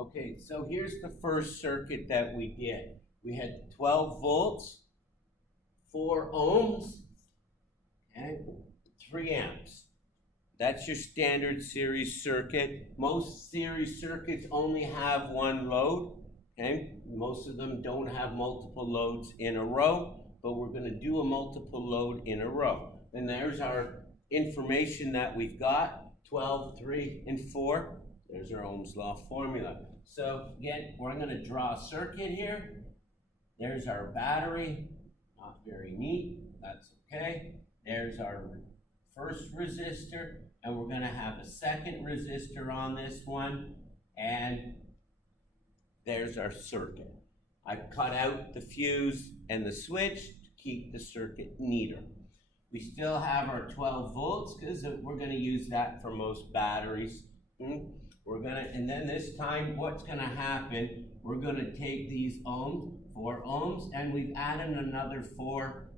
Okay, so here's the first circuit that we did. We had 12 volts, 4 ohms, and 3 amps. That's your standard series circuit. Most series circuits only have one load, okay? Most of them don't have multiple loads in a row, but we're going to do a multiple load in a row. And there's our information that we've got, 12, 3, and 4. There's our Ohm's law formula. So again, we're going to draw a circuit here. There's our battery, not very neat, that's okay. There's our first resistor, and we're going to have a second resistor on this one, and there's our circuit. I've cut out the fuse and the switch to keep the circuit neater. We still have our 12 volts because we're going to use that for most batteries. And then this time, what's going to happen, we're going to take these ohms, 4 ohms, and we've added another 4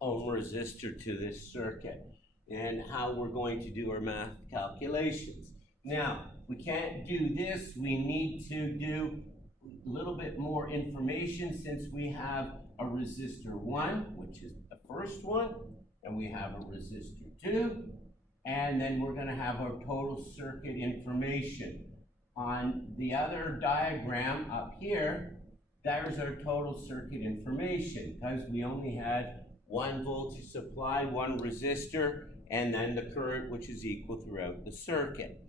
ohm resistor to this circuit, and how we're going to do our math calculations. Now, we can't do this. We need to do a little bit more information since we have a resistor 1, which is the first one, and we have a resistor 2, and then we're going to have our total circuit information. On the other diagram up here, there's our total circuit information because we only had 1 voltage supply, 1 resistor, and then the current, which is equal throughout the circuit.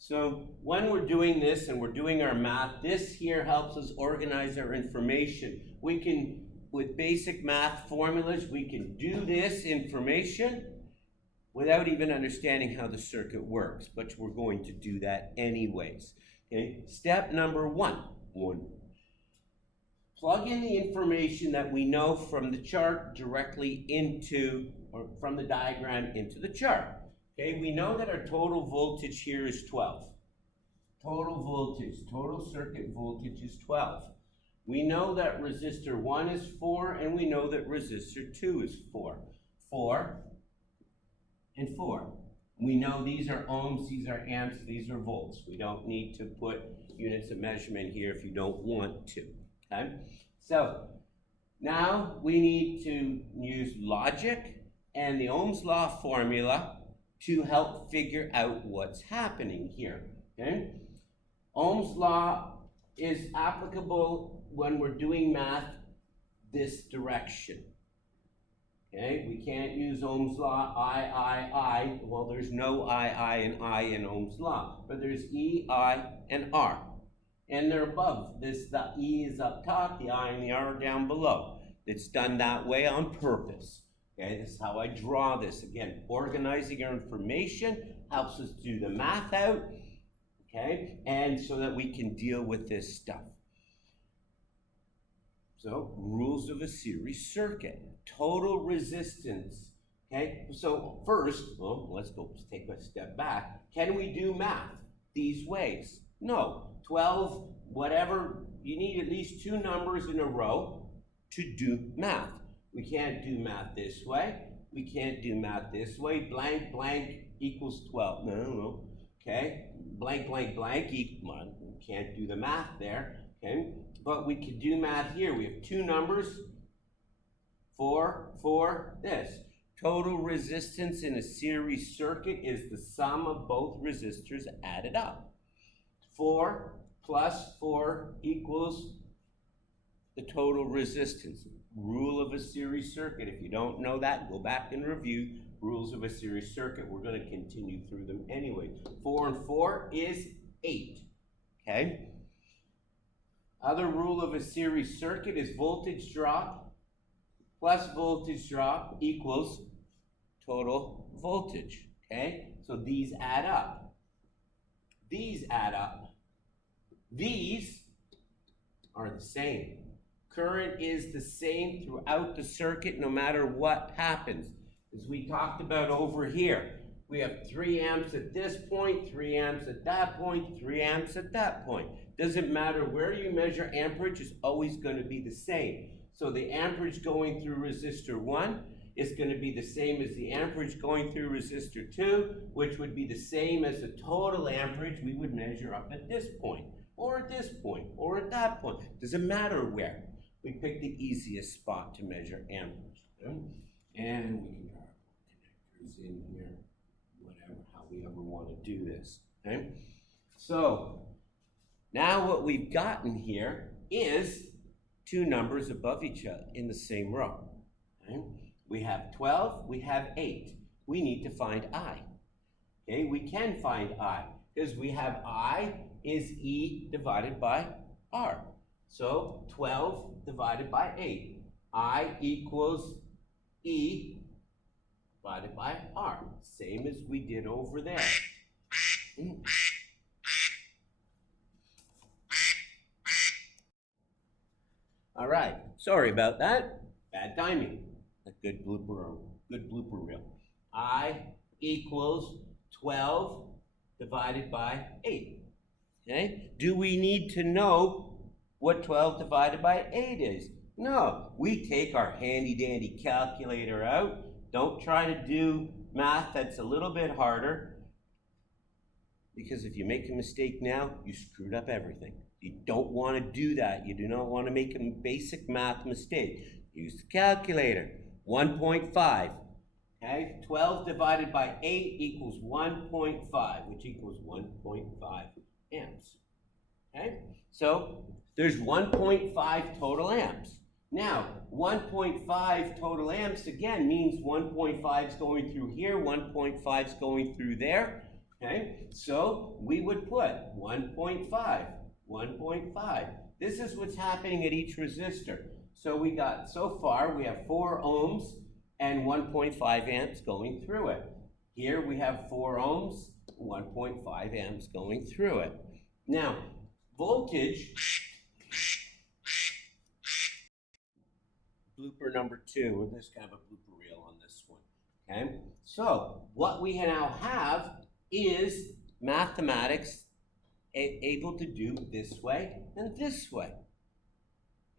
So when we're doing this and we're doing our math, this here helps us organize our information. We can, with basic math formulas, we can do this information without even understanding how the circuit works, but we're going to do that anyways. Okay? Step number 1. Plug in the information that we know from the chart directly into, or from the diagram into the chart. Okay, we know that our total voltage here is 12. Total voltage, total circuit voltage is 12. We know that resistor 1 is 4, and we know that resistor 2 is 4. 4 and 4. We know these are ohms, these are amps, these are volts. We don't need to put units of measurement here if you don't want to. Okay? So now we need to use logic and the Ohm's law formula to help figure out what's happening here. Okay? Ohm's law is applicable when we're doing math this direction. Okay? We can't use Ohm's law, I. Well, there's no I, and I in Ohm's law, but there's E, I, and R. And they're above. The E is up top, the I and the R are down below. It's done that way on purpose. Okay, this is how I draw this. Again, organizing our information helps us do the math out, okay, and so that we can deal with this stuff. So, rules of a series circuit. Total resistance, okay? So first, well, let's go take a step back. Can we do math these ways? No. 12, whatever, you need at least 2 numbers in a row to do math. We can't do math this way. We can't do math this way. Blank, blank equals 12. No. Okay? Blank, blank, blank equals, we can't do the math there. Okay? But we could do math here. We have 2 numbers for this. Total resistance in a series circuit is the sum of both resistors added up. 4 plus 4 equals the total resistance. Rule of a series circuit. If you don't know that, go back and review rules of a series circuit. We're going to continue through them anyway. 4 and 4 is 8. Okay? Other rule of a series circuit is voltage drop plus voltage drop equals total voltage. Okay? So these add up. These add up. These are the same. Current is the same throughout the circuit no matter what happens. As we talked about over here, we have 3 amps at this point, 3 amps at that point, 3 amps at that point. Doesn't matter where you measure, amperage is always going to be the same. So the amperage going through resistor 1 is going to be the same as the amperage going through resistor 2, which would be the same as the total amperage we would measure up at this point, or at this point, or at that point. Doesn't matter where. We pick the easiest spot to measure amperage. Okay? And we can draw connectors in here, whatever, how we ever want to do this. Okay? So, now what we've gotten here is two numbers above each other in the same row. Okay? We have 12, we have 8. We need to find I. Okay, we can find I because we have I is E divided by R. So 12 divided by 8. I equals E divided by R. Same as we did over there. All right, sorry about that. Bad timing. A good blooper reel. I equals 12 divided by 8. Okay? Do we need to know what 12 divided by 8 is? No. We take our handy dandy calculator out. Don't try to do math that's a little bit harder, because if you make a mistake now, you screwed up everything. You don't want to do that. You do not want to make a basic math mistake. Use the calculator. 1.5. Okay? 12 divided by 8 equals 1.5, which equals 1.5 amps. Okay? So there's 1.5 total amps. Now, 1.5 total amps again means 1.5 is going through here, 1.5 is going through there. Okay? So we would put 1.5, 1.5. This is what's happening at each resistor. So we got, so far, we have 4 ohms and 1.5 amps going through it. Here we have 4 ohms, 1.5 amps going through it. Now, voltage, blooper number 2, we're just going to have a blooper reel on this one. Okay? So, what we now have is mathematics able to do this way and this way.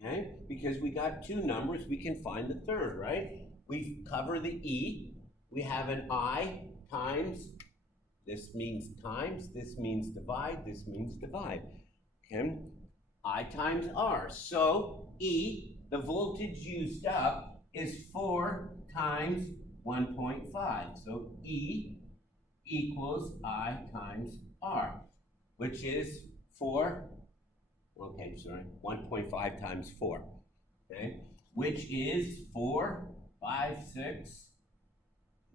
Okay? Because we got 2 numbers, we can find the third, right? We cover the E, we have an I times, this means times, this means divide, this means divide. Okay? I times R. So E, the voltage used up, is 4 times 1.5. So E equals I times R, which is 1.5 times 4, okay? Which is 4, 5, 6,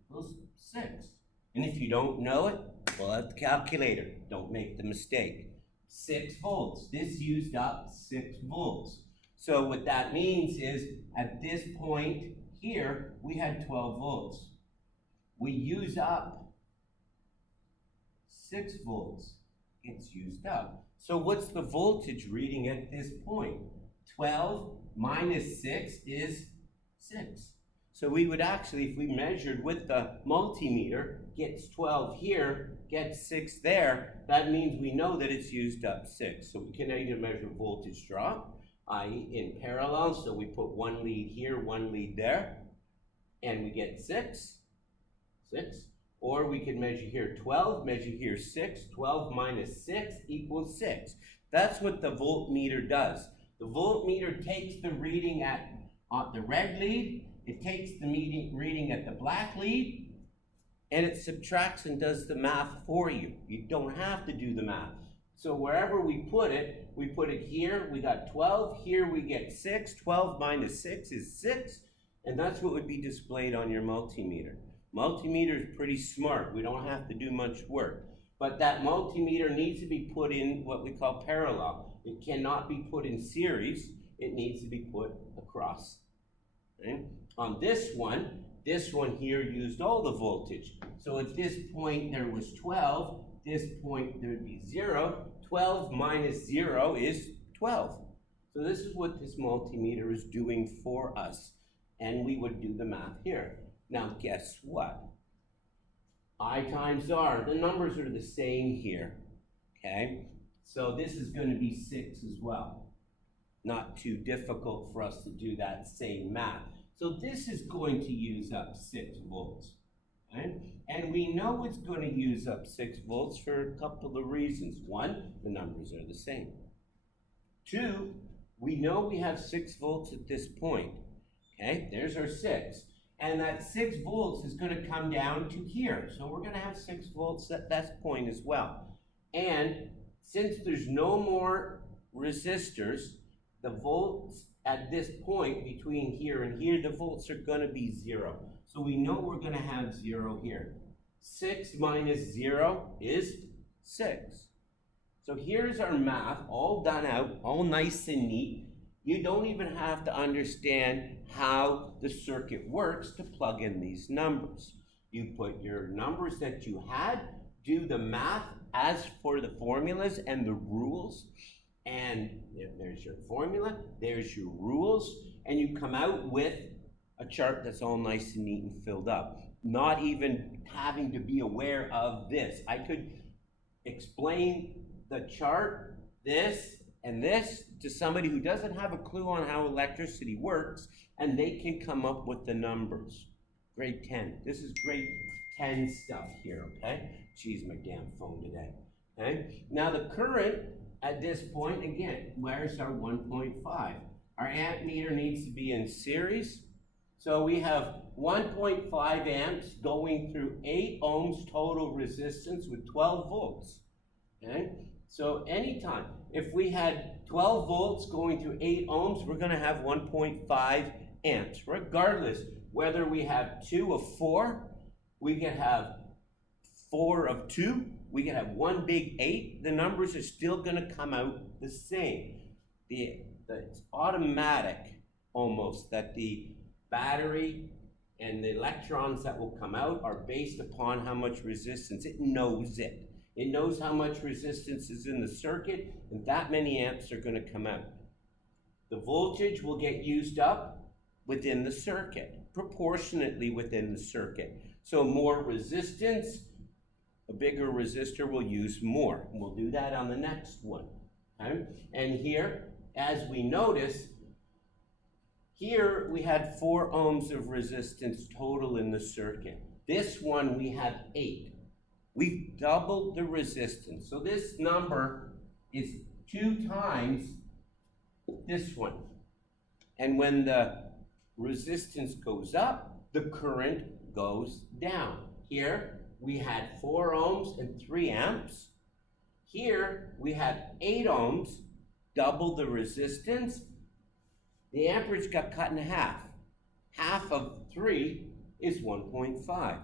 equals 6. And if you don't know it, pull out the calculator. Don't make the mistake. 6 volts. This used up 6 volts. So what that means is, at this point here, we had 12 volts. We use up 6 volts. It's used up. So what's the voltage reading at this point? 12 minus 6 is 6. So we would actually, if we measured with the multimeter, gets 12 here, gets 6 there, that means we know that it's used up 6. So we can either measure voltage drop, i.e. in parallel, so we put 1 lead here, 1 lead there, and we get 6. Or we can measure here 12, measure here 6. 12 minus 6 equals 6. That's what the voltmeter does. The voltmeter takes the reading at the red lead, it takes the reading at the black lead, and it subtracts and does the math for you. You don't have to do the math. So wherever we put it here, we got 12, here we get 6. 12 minus 6 is 6, and that's what would be displayed on your multimeter. Multimeter is pretty smart. We don't have to do much work. But that multimeter needs to be put in what we call parallel. It cannot be put in series. It needs to be put across. Okay? On this one here used all the voltage. So at this point there was 12. This point there would be 0. 12 minus 0 is 12. So this is what this multimeter is doing for us. And we would do the math here. Now guess what? I times R, the numbers are the same here, okay? So this is going to be 6 as well. Not too difficult for us to do that same math. So this is going to use up 6 volts. Right? And we know it's going to use up 6 volts for a couple of reasons. One, the numbers are the same. Two, we know we have 6 volts at this point. Okay, there's our 6. And that 6 volts is going to come down to here. So we're going to have 6 volts at that point as well. And since there's no more resistors, the volts at this point between here and here, the volts are going to be 0. So we know we're going to have 0 here. 6 minus 0 is 6. So here's our math, all done out, all nice and neat. You don't even have to understand how the circuit works to plug in these numbers. You put your numbers that you had, do the math as for the formulas and the rules, and there's your formula, there's your rules, and you come out with a chart that's all nice and neat and filled up. Not even having to be aware of this. I could explain the chart, this and this, to somebody who doesn't have a clue on how electricity works, and they can come up with the numbers. Grade 10. This is grade 10 stuff here, okay? Jeez, my damn phone today. Okay? Now the current at this point, again, where's our 1.5? Our amp meter needs to be in series. So we have 1.5 amps going through 8 ohms total resistance with 12 volts. Okay? So anytime, if we had 12 volts going through 8 ohms, we're going to have 1.5 amps, regardless whether we have 2 of 4, we could have 4 of 2, we could have 1 big 8, the numbers are still going to come out the same. It's automatic almost that the battery and the electrons that will come out are based upon how much resistance. It knows it. It knows how much resistance is in the circuit, and that many amps are going to come out. The voltage will get used up within the circuit, proportionately within the circuit. So more resistance, a bigger resistor will use more. And we'll do that on the next one. Okay? And here, as we notice, here we had 4 ohms of resistance total in the circuit. This one we have 8. We've doubled the resistance. So this number is 2 times this one. And when the resistance goes up, the current goes down. Here we had 4 ohms and 3 amps. Here we had 8 ohms, double the resistance. The amperage got cut in half. Half of 3 is 1.5.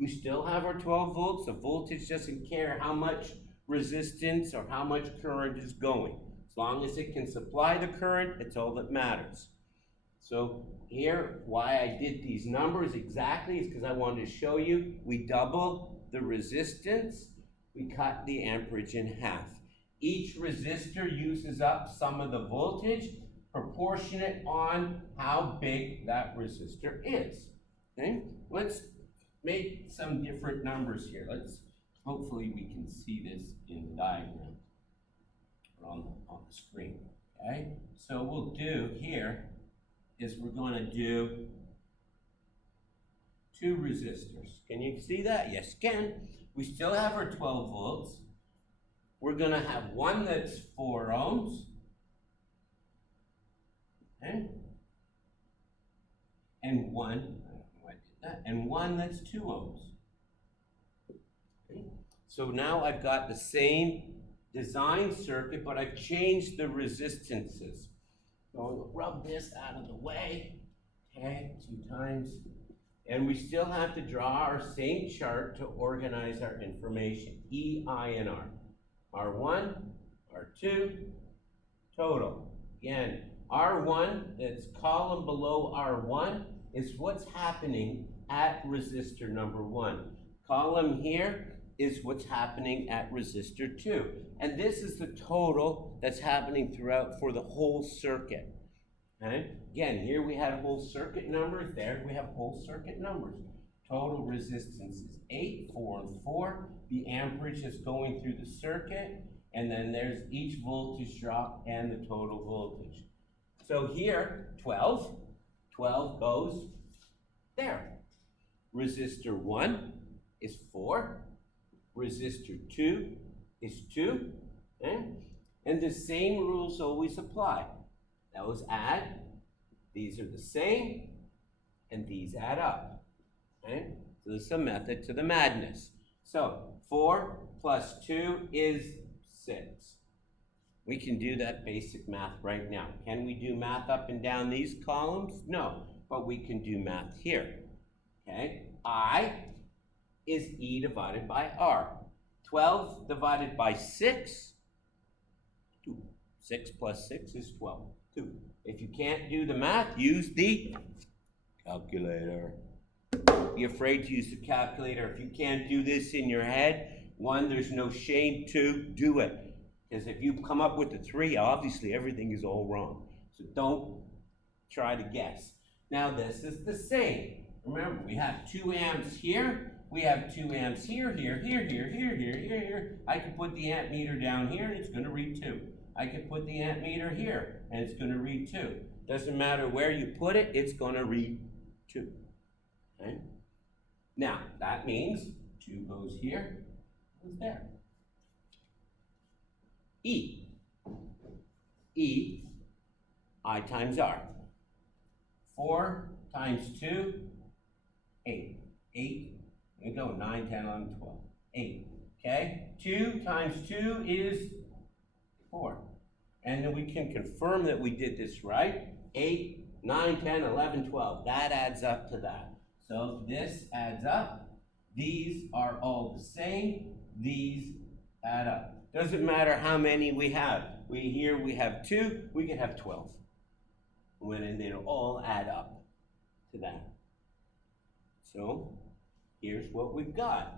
We still have our 12 volts. The voltage doesn't care how much resistance or how much current is going. As long as it can supply the current, it's all that matters. So here, why I did these numbers exactly is because I wanted to show you we double the resistance, we cut the amperage in half. Each resistor uses up some of the voltage proportionate on how big that resistor is. Okay? Let's make some different numbers here. Hopefully we can see this in the diagram or on the screen. Okay? So we'll do here is we're going to do 2 resistors. Can you see that? Yes, you can. We still have our 12 volts. We're going to have one that's 4 ohms. Okay? And one that's 2 ohms. Okay? So now I've got the same design circuit, but I've changed the resistances. So I'll rub this out of the way, okay, 2 times. And we still have to draw our same chart to organize our information, E, I, and R. R1, R2, total. Again, R1, that's column below R1, is what's happening at resistor number 1. Column here is what's happening at resistor 2. And this is the total that's happening throughout for the whole circuit. Okay? Again, here we had whole circuit numbers, there we have whole circuit numbers. Total resistance is 8, 4, and 4. The amperage is going through the circuit, and then there's each voltage drop and the total voltage. So here, 12. 12 goes there. Resistor 1 is 4. Resistor 2 is 2. Okay? And the same rules always apply. Those add, these are the same, and these add up. Okay? So this is a method to the madness. So 4 plus 2 is 6. We can do that basic math right now. Can we do math up and down these columns? No, but we can do math here. Okay? I is E divided by R. 12 divided by 6, 2. 6 plus 6 is 12, 2. If you can't do the math, use the calculator. Don't be afraid to use the calculator. If you can't do this in your head, 1, there's no shame. 2, do it. Because if you come up with a 3, obviously everything is all wrong. So don't try to guess. Now this is the same. Remember, we have 2 amps here. We have 2 amps here, here, here, here, here, here, here, here. I can put the amp meter down here and it's going to read 2. I can put the amp meter here and it's going to read 2. Doesn't matter where you put it, it's going to read 2. Okay? Now, that means 2 goes here, goes there. E. E, I times R. 4 times 2, 8. 8. There we go, 9, 10, 11, 12. 8. Okay? 2 times 2 is 4. And then we can confirm that we did this right. 8, 9, 10, 11, 12. That adds up to that. So this adds up. These are all the same. These add up. Doesn't matter how many we have. Here we have 2, we can have 12. And they'll all add up to that. So here's what we've got.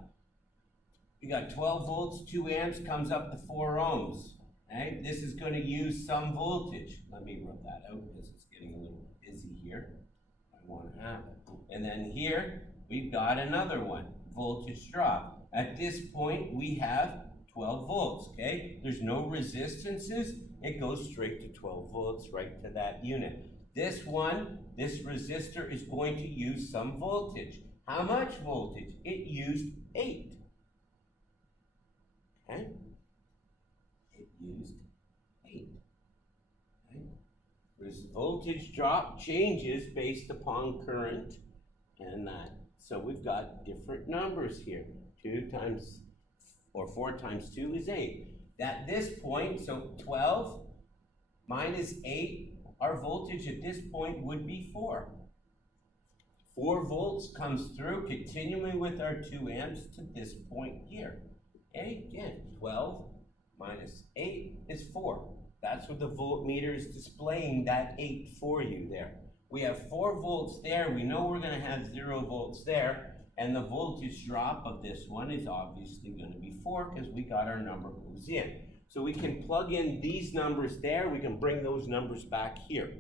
We got 12 volts, 2 amps, comes up to 4 ohms. Okay? This is going to use some voltage. Let me rub that out because it's getting a little busy here. I want to have it. And then here, we've got another one, voltage drop. At this point, we have 12 volts, okay? There's no resistances. It goes straight to 12 volts right to that unit. This one, this resistor is going to use some voltage. How much voltage? It used 8. Okay? It used 8. Okay? This voltage drop changes based upon current and that. So we've got different numbers here. 2 times, or 4 times 2 is 8. At this point, so 12 minus 8, our voltage at this point would be 4. 4 volts comes through, continuing with our 2 amps to this point here. Okay, again, 12 minus 8 is 4. That's what the voltmeter is displaying, that 8 for you there. We have 4 volts there. We know we're going to have 0 volts there. And the voltage drop of this one is obviously going to be 4 because we got our number goes in. So we can plug in these numbers there. We can bring those numbers back here.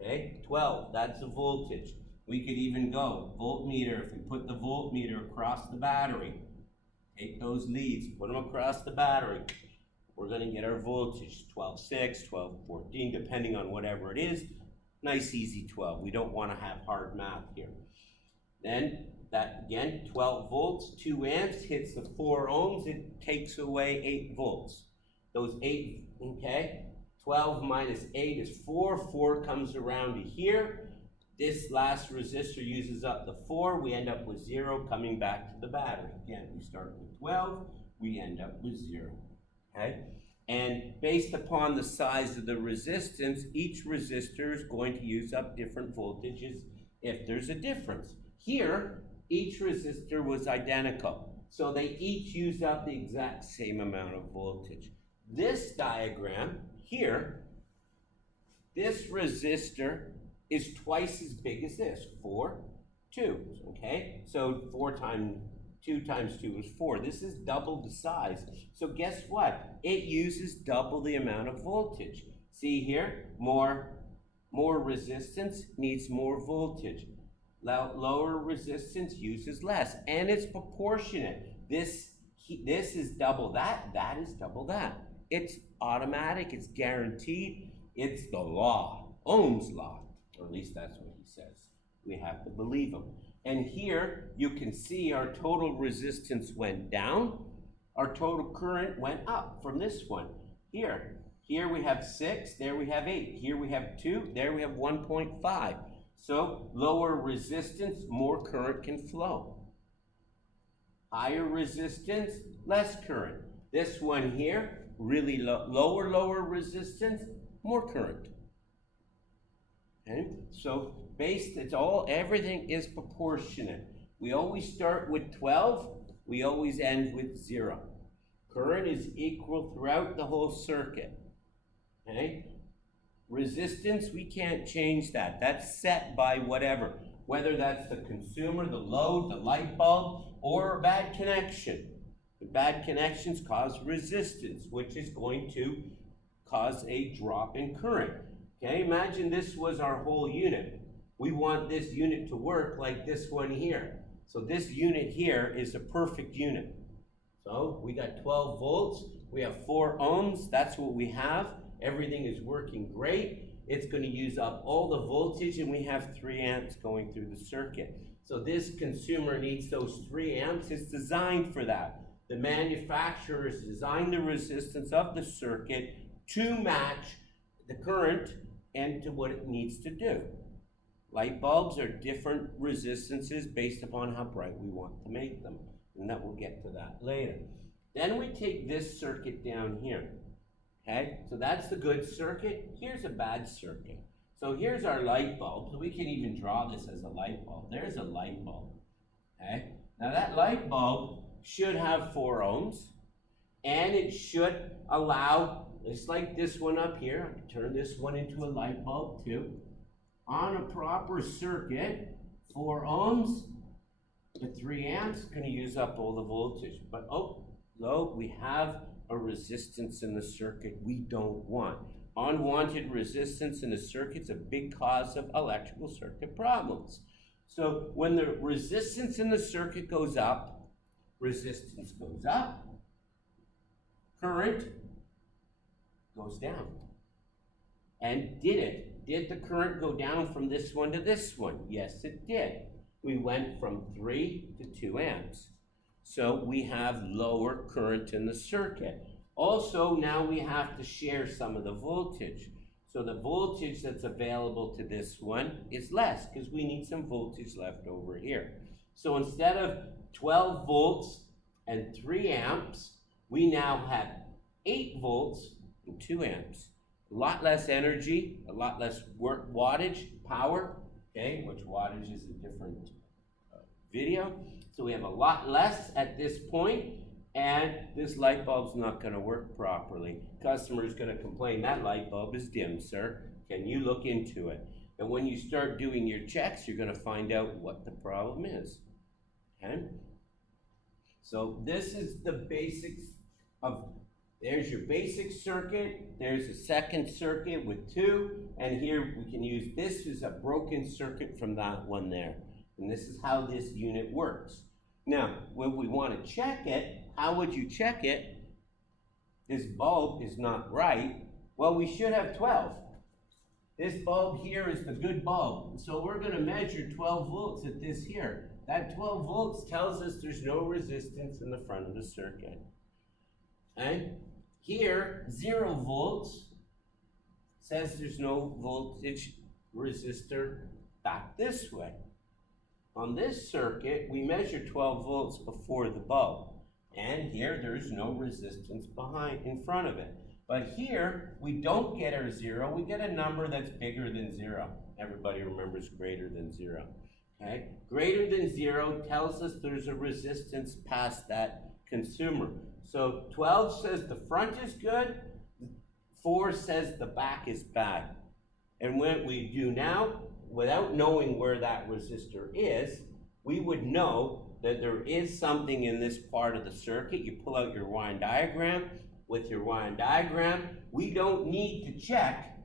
Okay, 12, that's the voltage. We could even go voltmeter. If we put the voltmeter across the battery, take those leads, put them across the battery, we're going to get our voltage, 12.6, 12.14, depending on whatever it is. Nice, easy 12. We don't want to have hard math here. Then, that again, 12 volts, 2 amps, hits the 4 ohms, it takes away 8 volts. Those 8, okay, 12 minus 8 is 4. 4 comes around to here. This last resistor uses up the 4. We end up with 0 coming back to the battery. Again, we start with 12. We end up with 0. Okay? And based upon the size of the resistance, each resistor is going to use up different voltages if there's a difference. Here, each resistor was identical. So they each use up the exact same amount of voltage. This diagram here, this resistor is twice as big as this, 4, 2, okay? So 2 times 2 is 4. This is double the size. So guess what? It uses double the amount of voltage. See here, more resistance needs more voltage. Lower resistance uses less, and it's proportionate. This is double that, that is double that. It's automatic, it's guaranteed, it's the law, Ohm's law, Or at least that's what he says. We have to believe him. And here you can see our total resistance went down. Our total current went up from this one. Here we have 6, there we have 8. Here we have 2, there we have 1.5. So lower resistance, more current can flow. Higher resistance, less current. This one here, really lower resistance, more current. Okay? So everything is proportionate. We always start with 12, we always end with 0. Current is equal throughout the whole circuit. Okay? Resistance, we can't change that. That's set by whatever. Whether that's the consumer, the load, the light bulb, or a bad connection. The bad connections cause resistance, which is going to cause a drop in current. Okay, imagine this was our whole unit. We want this unit to work like this one here. So this unit here is a perfect unit. So we got 12 volts, we have 4 ohms, that's what we have. Everything is working great. It's going to use up all the voltage, and we have 3 amps going through the circuit. So this consumer needs those 3 amps. It's designed for that. The manufacturer has designed the resistance of the circuit to match the current and to what it needs to do. Light bulbs are different resistances based upon how bright we want to make them. And that we'll get to that later. Then we take this circuit down here. Okay, so that's the good circuit. Here's a bad circuit. So here's our light bulb. So we can even draw this as a light bulb. There's a light bulb. Okay, now that light bulb should have 4 ohms, and it should allow, just like this one up here, I can turn this one into a light bulb too. On a proper circuit, 4 ohms, the 3 amps, going to use up all the voltage. But we have a resistance in the circuit we don't want. Unwanted resistance in the circuit's a big cause of electrical circuit problems. So when the resistance in the circuit goes up, resistance goes up, current goes down. And did the current go down from this one to this one? Yes, it did. We went from 3 to 2 amps. So we have lower current in the circuit. Also, now we have to share some of the voltage. So the voltage that's available to this one is less because we need some voltage left over here. So instead of 12 volts and 3 amps, we now have 8 volts and 2 amps. A lot less energy, a lot less wattage, power, okay, which wattage is a different video. So we have a lot less at this point, and this light bulb's not going to work properly. Customer's going to complain, that light bulb is dim, sir. Can you look into it? And when you start doing your checks, you're going to find out what the problem is. Okay? So this is the basics of, there's your basic circuit, there's a second circuit with 2, and here we can use, this is a broken circuit from that one there. And this is how this unit works. Now, when we want to check it, how would you check it? This bulb is not right. Well, we should have 12. This bulb here is the good bulb. So we're going to measure 12 volts at this here. That 12 volts tells us there's no resistance in the front of the circuit. Okay? Here, 0 volts says there's no voltage resistor back this way. On this circuit, we measure 12 volts before the bulb. And here, there's no resistance in front of it. But here, we don't get our 0, we get a number that's bigger than 0. Everybody remembers greater than 0. Okay? Greater than 0 tells us there's a resistance past that consumer. So 12 says the front is good, 4 says the back is bad. And what we do now, without knowing where that resistor is, we would know that there is something in this part of the circuit. You pull out your wiring diagram. With your wiring diagram, we don't need to check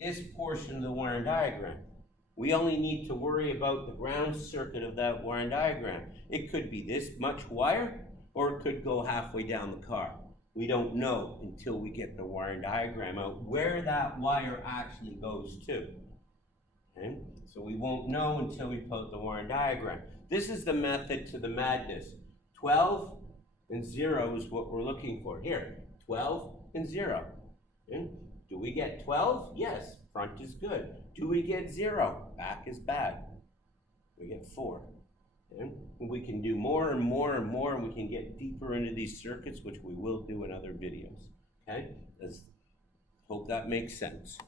this portion of the wiring diagram. We only need to worry about the ground circuit of that wiring diagram. It could be this much wire, or it could go halfway down the car. We don't know until we get the wiring diagram out where that wire actually goes to. Okay? So we won't know until we put the Warren diagram. This is the method to the madness. 12 and 0 is what we're looking for. Here, 12 and 0. Okay? Do we get 12? Yes, front is good. Do we get 0? Back is bad. We get 4. Okay? And we can do more and more and more, and we can get deeper into these circuits, which we will do in other videos. Okay? Hope that makes sense.